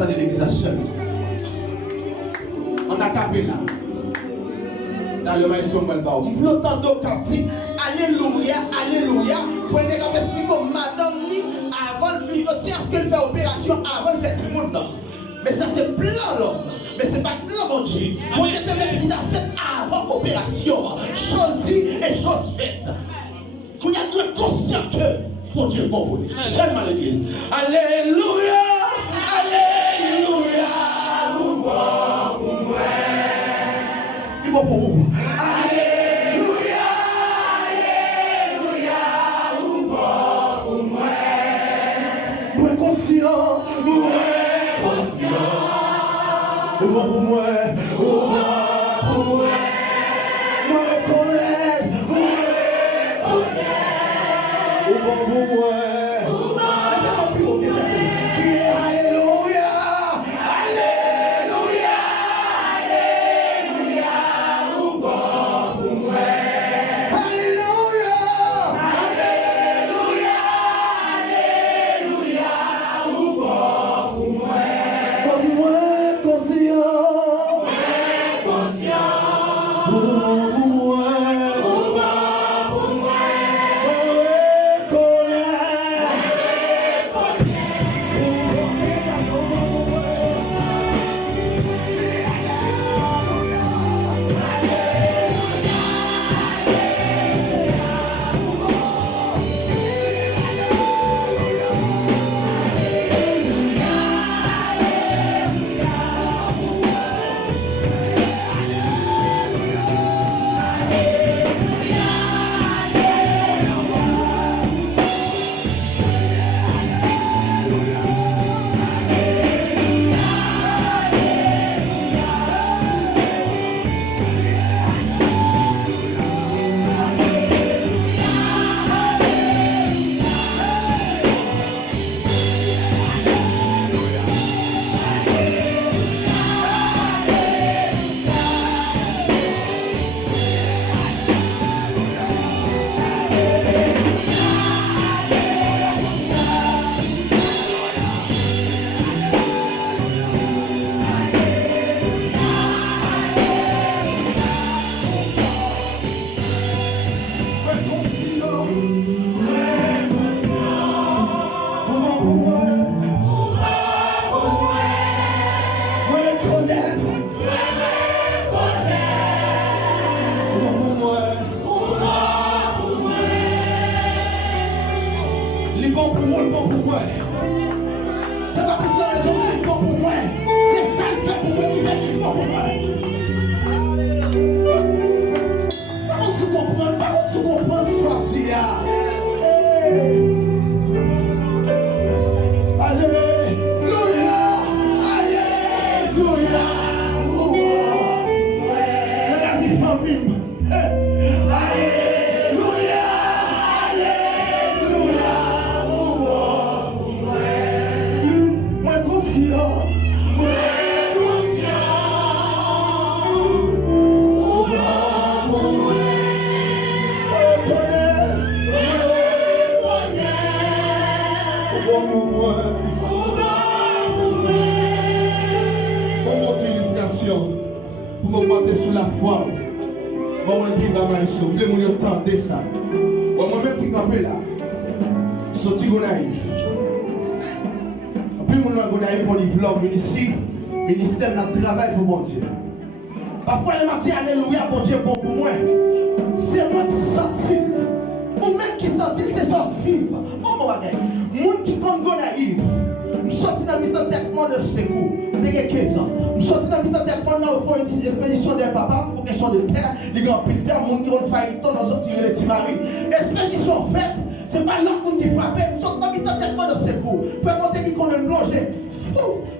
temps de l'église seule. On a capé là. Dans le maïson, on flotte dans le quartier. Alléluia, alléluia. Vous pouvez expliquer comme madame ni avant lui, tiens ce qu'elle fait opération avant de faire tout le monde là. Mais ça c'est plein l'homme. Mais c'est pas plein mon Dieu. Mon Dieu c'est même qui a fait avant opération. Chose dit et chose faite. Qu'on y a de conscient que mon Dieu est bon pour lui. Seulement l'église. Alléluia, alléluia. Il est bon pour vous. Alléluia, alléluia. Nous sommes conscients, nous sommes conscients. Nous sommes pour moi, nous sommes pour moi. Nous reconnaître, nous reconnaître. Nous sommes pour moi. Pour m'augmenter sur la foi. Bon, on dit dans ma chose. Vous voulez me tenter ça. Bon, moi-même qui campé là. Sorti Gonaïf. Puis mon nom Gonaïf pour l'Ivlog, ministère de travail pour mon Dieu. Parfois, les matins, alléluia, bon Dieu, bon pour moi. C'est moi qui sentis. Ou même qui sentit, c'est ça vivre. Bon, mon bagage. Moun qui comme Gonaïf. Je suis sorti dans le temps de secours. J'ai 15 ans. Je suis sorti dans le temps de une expédition des papas pour question de terre. Les grands piles de terre, les gens qui ont failli dans un tiré les timaris. Expédition faite, ce n'est pas l'homme qui frappe. Je suis sorti dans le temps de secours. Fait monter qui connaît plongé.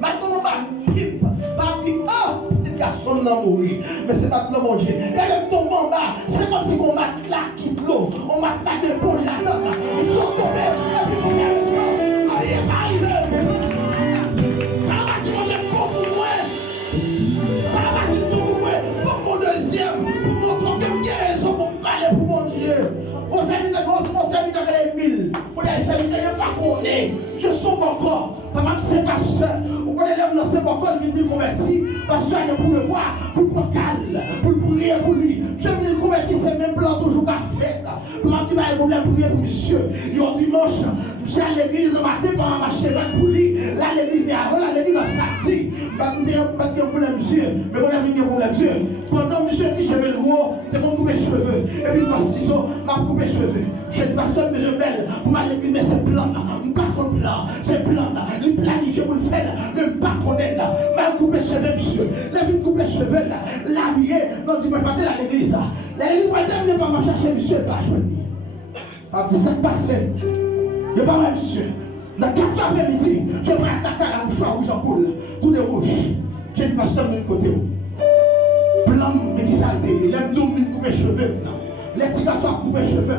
Maintenant, on va pipe. Papi, oh, les garçons n'ont mouru. Mais c'est pas le bon Dieu. Elle tombe en bas. C'est comme si on matelas quitte l'eau. On matelas de boule là-dedans. Ils sont tombés. Et puis, on a raison. Allez, arrive. Pour mon deuxième, pour montrer que j'ai raison pour me parler pour mon Dieu. Mon serviteur qui est 1000. Pour les serviteurs, je ne sais pas qu'on est. Je suis encore. Papa, c'est pas seul. Vous connaissez venir converti, parce que je pour le voir, pour le calme, pour le prier pour lui. Je viens convertir, c'est même blanc toujours qu'à faire ça. Pour ma petite problème prier pour monsieur. Il y a dimanche, je suis à l'église le matin pour marcher pour lui. Là, l'église est avant, là, l'église est samedi. Je vais un problème monsieur, mais on a mis un problème monsieur. Pendant que monsieur dit je vais le voir, c'est comme couper les cheveux. Et puis moi, si ça, m'a coupé les cheveux. Je dis pasteur, mais je belle, pour ma l'église, mais c'est plan là. Pas ton plan, c'est plan là. Il planifie pour le faire, même pas qu'on est là. M'a coupé les cheveux, monsieur. La vie de couper les cheveux là. L'habiller, non, dis-moi, je vais à l'église là. L'église va terminer par me chercher monsieur, pas jouer. Pas de ça passé. Je parle à monsieur. Dans 4 après-midi, je vais attaquer à la mouchoir rouge en coule. Tout est rouge. J'ai dit pasteur de côté. Blanc, mais qui saleté. Les deux minutes couper les cheveux. Les petits garçons coupent les cheveux.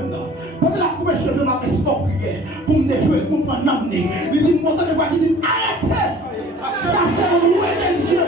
Pendant la coupe les cheveux, je vais stop prière. Pour me déjouer, pour m'emmener. Il dit, mon temps de voir, il dit, arrêtez. Ça, c'est mon loué des Dieu.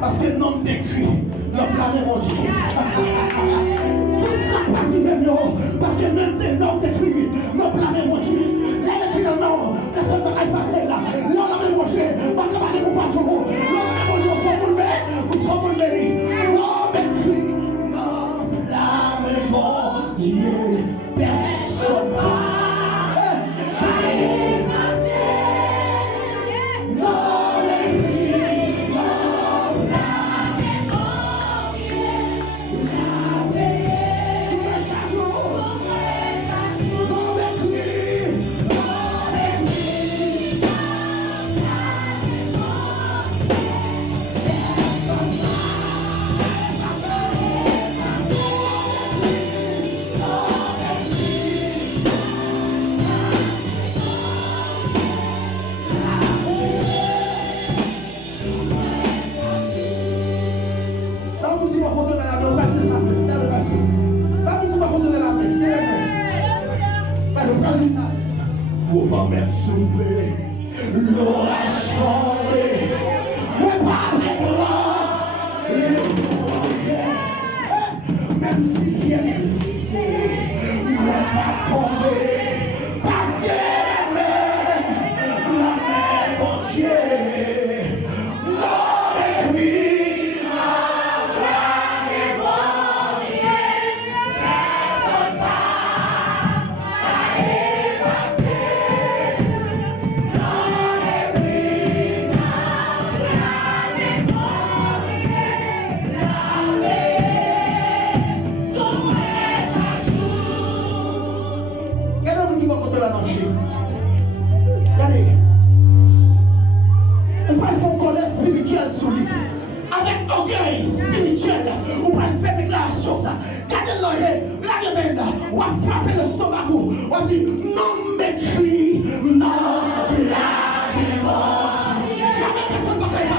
Parce que non décrit, le blâmer mon Dieu. Tout ça partie de nous, parce que même tes noms décrits, me blâmer mon Dieu. Les écrits non, personne ne va effacer là. Non, non, mon Dieu, pas capable de pouvoir sauver. Non, mon Dieu, nous sommes bénis. Non, décrit, non, blâmer mon Dieu. Personne ne va. Pour pas me souffler, l'orage changé, mais pas les blancs, même si il y a des pas tomber, parce que la mer, bon Dieu, l'homme est lui, la mer, bon Dieu, personne pas à effacer. Regardez, on va faire une colère spirituelle sur lui. Avec orgueil spirituel, on va faire déclaration ça. Gardez l'oreille, la demande, on va frapper le stomac, on va dire non m'écris, non blâme mon Dieu. Jamais personne ne va faire ça.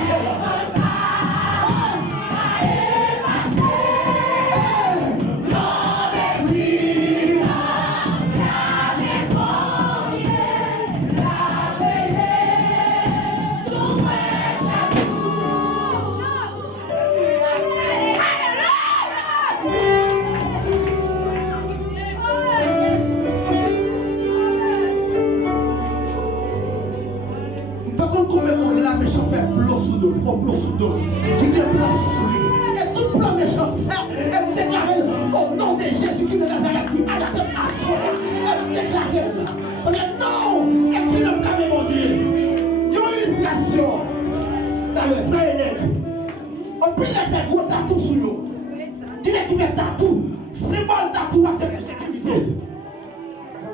Combien complot sous dos, qui te place sous lui. Et tout plan méchant fait, elle déclare au nom de Jésus qui de Nazareth, qui a la tête à soi. Elle déclare. Parce que non, elle qui ne blâme mon Dieu. Il y a une initiation. Dans le vrai on peut les faire gros tatou sur nous. Qui est qui fait tatou? Symbole tatou, c'est pour sécuriser.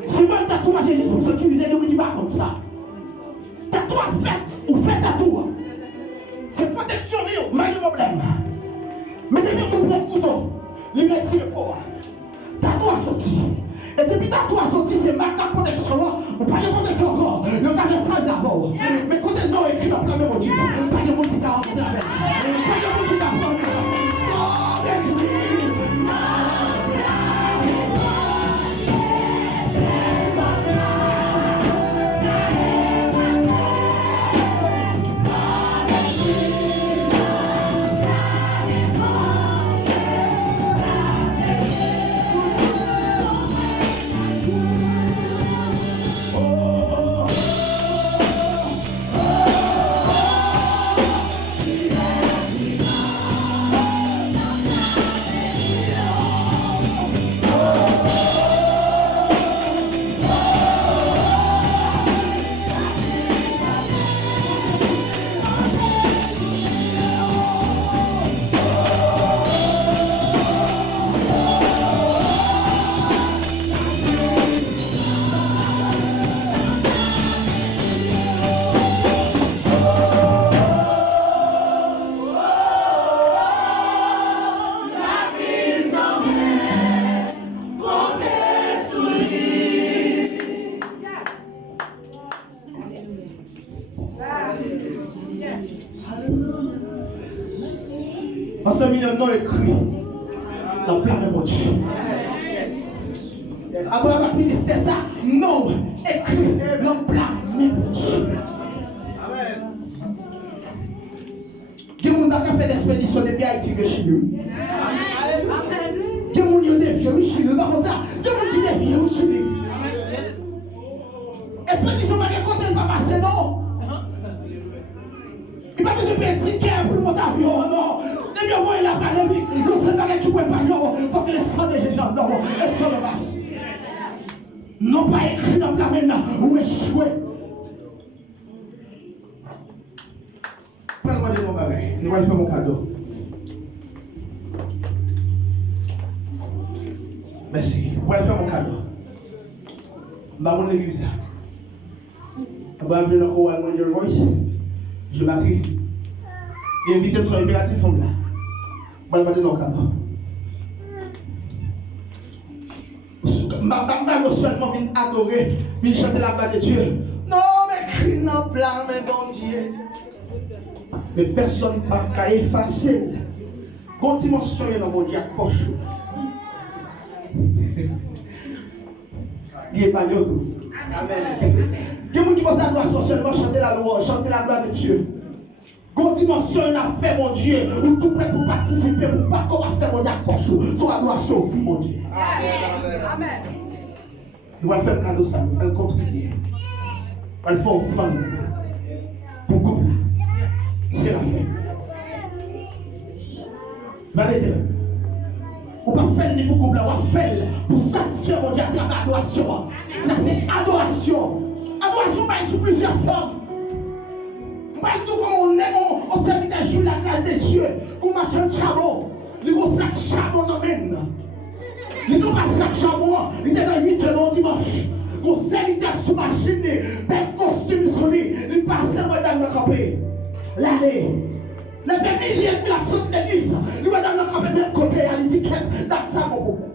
Symbole tatou, Jésus pour sécuriser, nous ne dit pas comme ça. Tatou a fait, ou fait tatou. C'est protection, mais il y a un problème. Mais depuis qu'on prend le couteau, il retire le corps. Tatou a sorti. Et depuis tatou a sorti, c'est marqué la protection. Ou pas de protection encore. Le gars fait ça d'abord. Mais quand il est écrit dans la même motif, pas de monde qui t'a rencontré avec. Pas de monde qui t'a rencontré. Parce que million non écrit dans le plan de mon Dieu. Après avoir ministère ça, non écrit dans le plan de mon Dieu. Il y a des gens qui ont fait des expéditions depuis Haïti que chez nous. Il y a des gens qui ont dévié chez nous. Par contre, il y a des gens qui dévié chez nous. Expédition, il ne va pas passer, non. Il n'y a pas besoin de payer un ticket pour monter avion, non. Depuis qu'on voit la pandémie, nous ne savons pas qui peut pas, il faut que les sangs de Jésus entendent, et ça le passe. Non pas écrit dans la main, ou échoué. Prends-moi de mon bagage, nous allons faire mon cadeau. Merci, vous allez faire mon cadeau. Je vais aller à l'église. Je vais appeler le choral Wonder Voice. Je m'attends. Et invite à toi, impératif, femme là. Je vais demander nos cadeaux. Je vais seulement venir adorer, venir chanter la gloire de Dieu. Non, mais crie dans le plan, mais bon Dieu. Mais personne ne peut effacer. Quand dimension dans mon Dieu, poche. Il n'est pas tout. Amen. Il y a des gens qui pensent à la gloire seulement chanter la louange, chanter la gloire de Dieu. Quand dimension a fait mon Dieu, ou tout prêt pour participer, ou pas comment faire mon Dieu, poche. Soit la gloire sur mon Dieu. Amen. Nous allons faire un cadeau ça, nous allons contribuer. Nous allons faire offrande pour couple. C'est la fin. Malgré on va faire les beaucoup là, on va faire pour satisfaire mon Dieu à travers l'adoration. Ça c'est adoration. Adoration va sous plusieurs formes. Malgré comme on s'invite à jouer la grâce de Dieu, qu'on marche un charbon, il y a un sac charbon dans le même. Il n'y a pas de sac charbon, il était dans 8 heures dimanche. On s'invite à sous machine, un costume sur lui, il passe dans le campé. L'année. La féministe est la sorte d'église. Nous allons dans le même côté à l'étiquette. Dans ça, mon problème.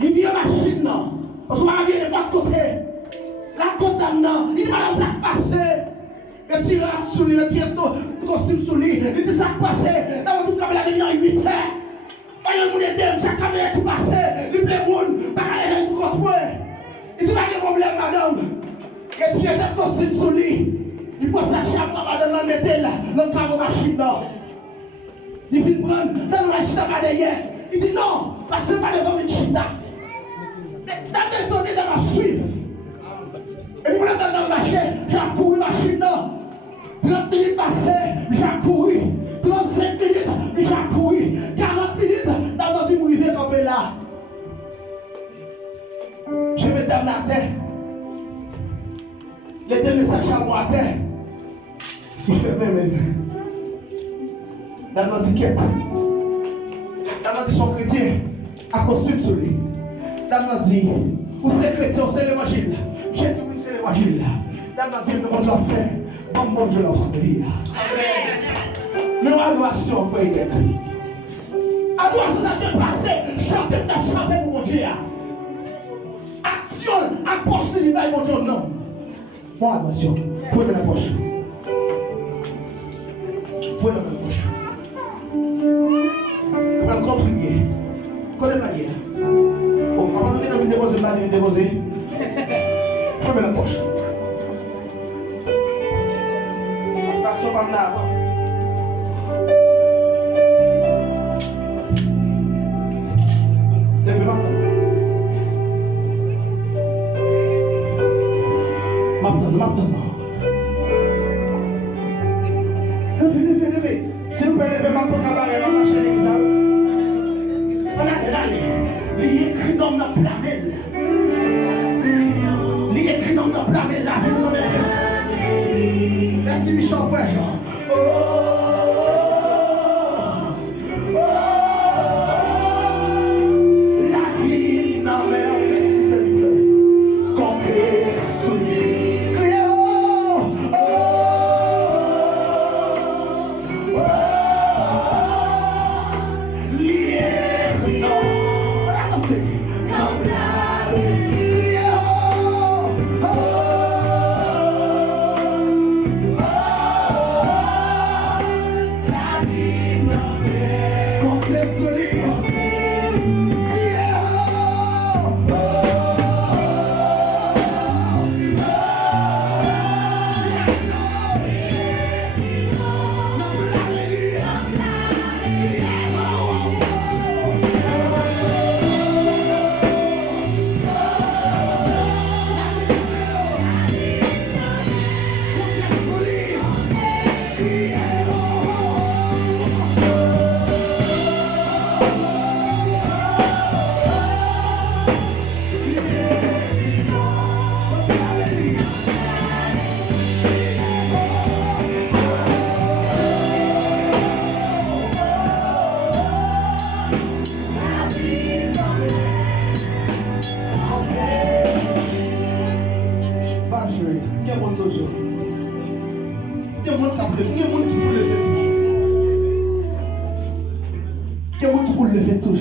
Il vient machine, non. Parce qu'on va venir de l'autre côté. La condamnant. Il dit, madame, ça passe. Il tire la sous lui, il tire tout costume sous lui. Il dit, ça passe. Dans tout comme la réunion à 8 heures. Voyons, mon aide, chaque caméra tout passe. Il plaît, mon, pas aller pour contre. Il dit, pas de problème, madame. Il tire tout costume sous lui. Il prend sa chapeau, madame, le mettre là, dans le carreau machine. Il vient prendre, dans la chita pas derrière. Il dit non, parce que pas devant une chita. Ça me donné dans ma suite. Et puis, dans le marché, j'ai couru machine. 30 minutes passées, j'ai couru. 35 minutes, j'ai couru. 40 minutes, d'abord tu m'arrives camper là. Je mets dans la terre. Les deux messages à moi à terre. Je fais même. Dans nos équipes. Dans notre son chrétien. À costume sur lui. Dans nos dit, vous êtes chrétien, c'est l'évangile. J'ai dit oui, c'est l'évangile. Dans nos dit, nous allons faire. Bon Dieu l'observe. Nous adoration, frère. Adoration, ça te passe. Chantez pour mon Dieu. Action, approche de l'hiver, mon Dieu, non. Bon, adoration, faut de la poche. Faut de la poche. Pour la contribuer. Connais ma guerre. Oh, maman, nous devons déposer, nous déposer. Faut de la poche. Façon par là avant. Lève-le maintenant. Levez. Si vous pouvez lever ma cabaret, ma marche l'examen. On a allez. Il est écrit dans notre planète. Il est écrit dans notre planète. Lavez-nous dans les fesses. Merci Michel Frère. La vie n'a rien fait, c'est comptez sur lui.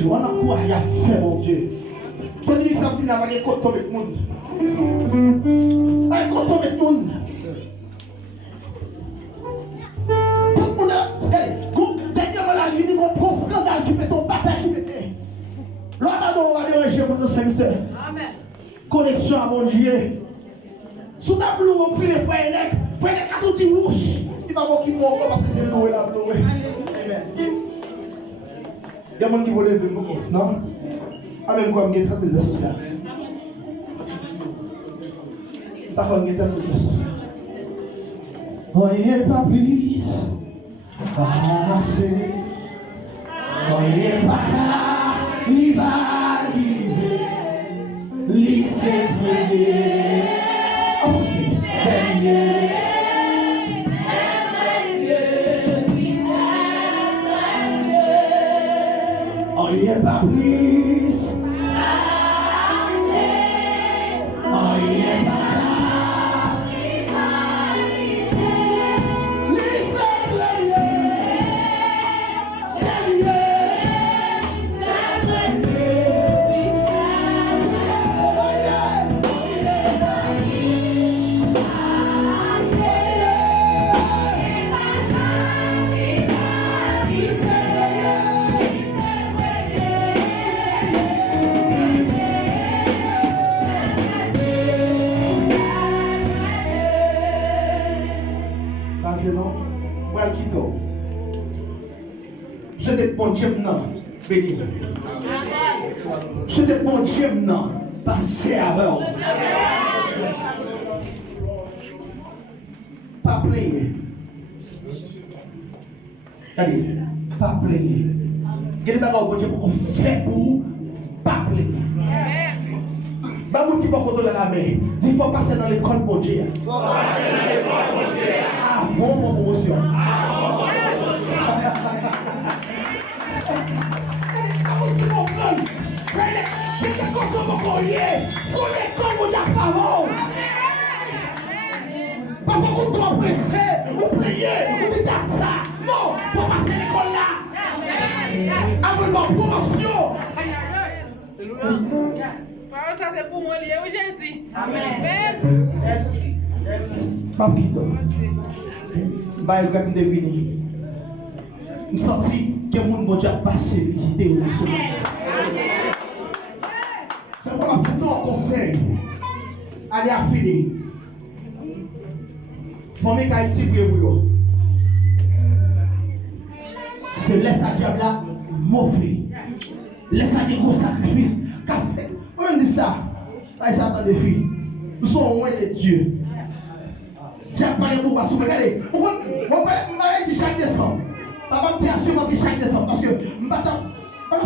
On encourage à faire, mon Dieu. Faut dire ça, il n'a pas de côté avec le monde. Pas de côté avec le monde. Tout le monde a. Dernièrement, la vie, il y a un gros scandale qui met ton bataille qui mettait. L'abandon, on va diriger pour nos serviteurs. Amen. Connexion à mon Dieu. Sous ta bloue, on prie les frères et tout dit rouge. Il va voir qui mort parce que c'est l'eau et la bloue. Amen. Il y a des gens qui veulent lever beaucoup, non? Avec quoi, je vais traiter le social. D'accord, je vais traiter le social. Voyez pas plus, pas assez. Voyez pas là, ni balisé. Lycée premier. Avancez, dernier. Il n'y a pas plus. Oh, il n'y a pas. C'est bon Dieu non, béni. C'est bon Dieu non, passez à l'heure. Pas plaigner. Allez, pas plaigner. Il y a des bagages que vous faites pour pas plaigner. Bah, vous qui pas contrôler la main, il faut passer dans l'école pour Dieu. Avant mon promotion. Parfois, on doit presser, on plier, on dit ça. Non, il faut passer l'école là. Avant ma promotion. Ça c'est pour moi lié au Jésus. Amen. Merci. Papito. Bah, il va me deviner. Je sens que mon monde déjà passé visiter une chose. C'est pour la plutôt un conseil. Allez à finir. Famille Haïti pour vous. C'est laisse à diable là mauvais. Laisse à des gros sacrifices. On dit ça. Là, Satan de filles. Nous sommes loin de Dieu. J'ai pas eu beaucoup à soulever. Regardez. On va dire chaque décembre. Papa me dit assurément que chaque décembre. Parce que je ne vais pas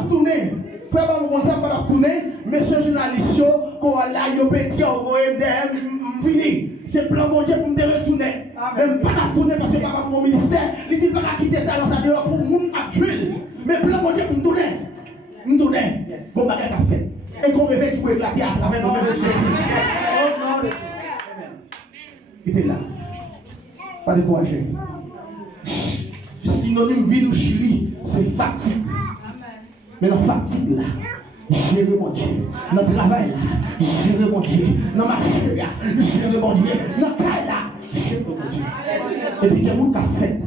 tourner. Frère, je ne vais pas tourner. Messieurs journalistes, quand on a dit on fini. C'est plan bon Dieu pour me retourner. Je ne vais pas tourner parce que papa mon ministère. Il dit pas quitter ta dans sa dehors pour le monde actuel. Mais plan bon Dieu pour me tourner. Me tourner. Bon bagage à faire. Et qu'on réveille qui peut éclater à travers nos Jésus. Il était là. Pas de courage. Synonyme vie au Chili, c'est fatigue. Mais la fatigue là, gérer mon Dieu. Dans le travail là, gérer mon Dieu. Dans ma marché là, gérer mon Dieu. Dans le travail là, gérer mon Dieu. Et puis il y a beaucoup qui a fait.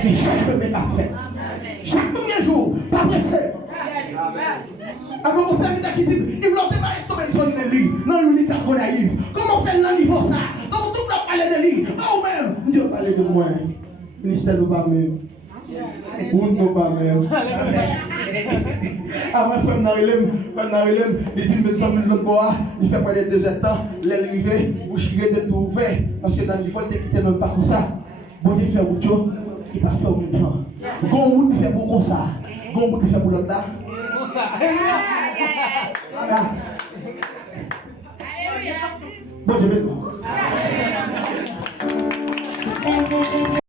Qui jamais qu'a fait. Chaque premier jour, pas pressé. Alors, mon serviteur qui dit, il veut démarrer sur le de lui. Non, il n'est pas trop naïf. Comment faire le niveau ça? Comment tout le monde parler de lui? Oh, même. Dieu parle de moi. Le ministère nous pas même. Ou nous pas même. Avant, frère Narilem, il dit, il fait le bois, il fait pas les 2 temps, l'arrivée, vous chirez de tout ouvert. Parce que dans le vol, il quitte même pas comme ça. Bon Dieu fait autre chose, il pas fait au même temps. Gon il fait pour comme ça. Gon il fait pour l'autre là. Pour ça. Bon Dieu,